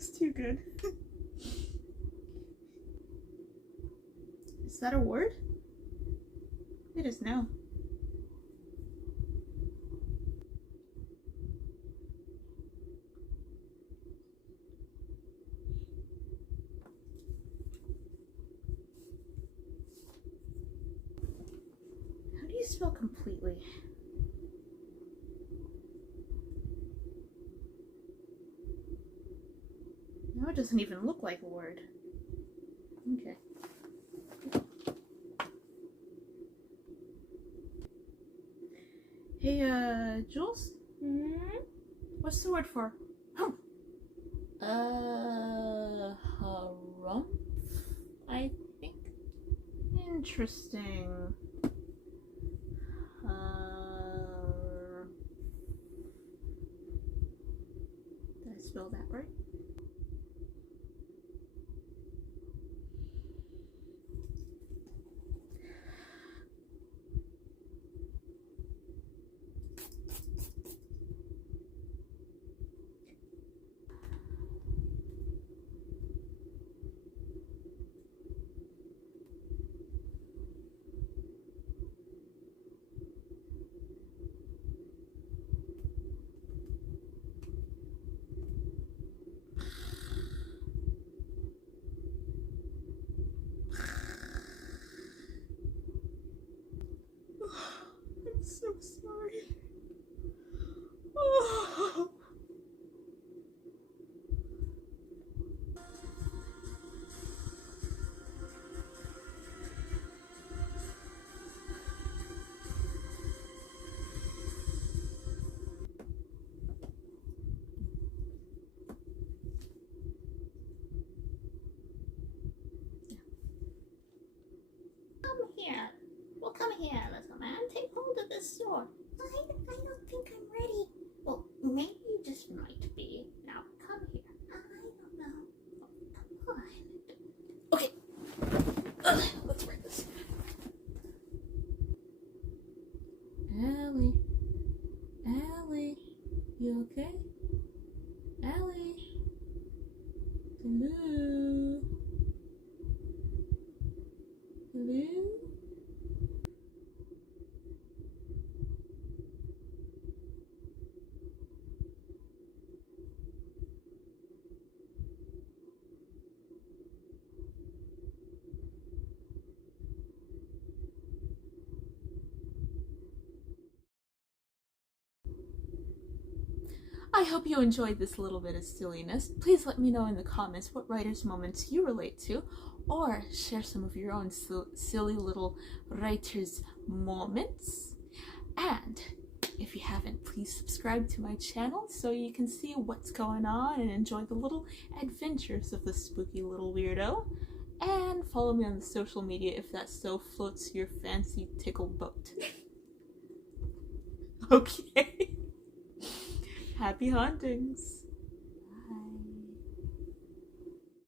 That's too good. Is that a word? It is now. How do you spell completely? Now it doesn't even look like a word. Okay. Hey, Jules? What's the word for? Harumph, I think. Interesting. Did I spell that right? I'm so sorry. Oh. Come here. Well, come here, little man. Take hold of this sword. I don't think I'm ready. Well, maybe you just might be. Now, come here. I don't know. Oh, come on. Okay. Let's write this. Allie. Allie. You okay? Allie. Hello. Hello? I hope you enjoyed this little bit of silliness. Please let me know in the comments what writer's moments you relate to, or share some of your own silly little writer's moments. And if you haven't, please subscribe to my channel so you can see what's going on and enjoy the little adventures of the spooky little weirdo. And follow me on the social media if that so floats your fancy tickle boat. Okay. Happy hauntings.